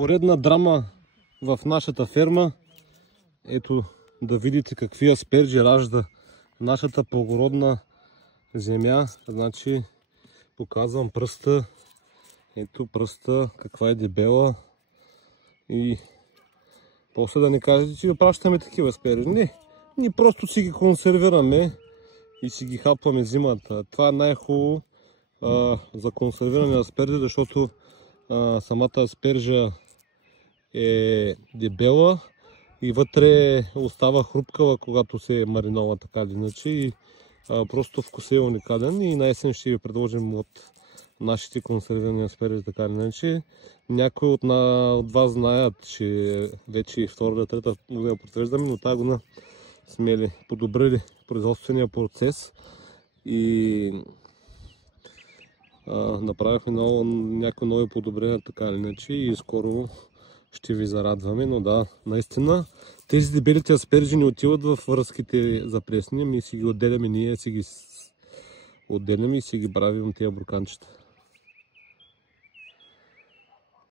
Поредна драма в нашата ферма. Ето да видите какви асперджи ражда нашата благородна земя. Значи показвам пръста. Ето пръста, каква е дебела. И после да не кажете, че пращаме такива асперджи. Не, ние просто си ги консервираме и си ги хапваме зимата. Това е най-хубаво за консервиране на асперджи, защото самата аспержа е дебела и вътре остава хрупкава, когато се маринова така или иначе. И просто вкусът е уникален и на-есен ще ви предложим от нашите консервирани асперджи така или иначе. Някои от вас знаят, че вече втора или трета година потвърждаме, но тази година сме ли подобрили производствения процес и направихме някои нови подобрения така или иначе и скоро ще ви зарадваме, но да, наистина тези дебелите асперджи не отиват в връзките за пресни, ми си ги отделяме, ние си ги отделяме и си ги правим тези бурканчета.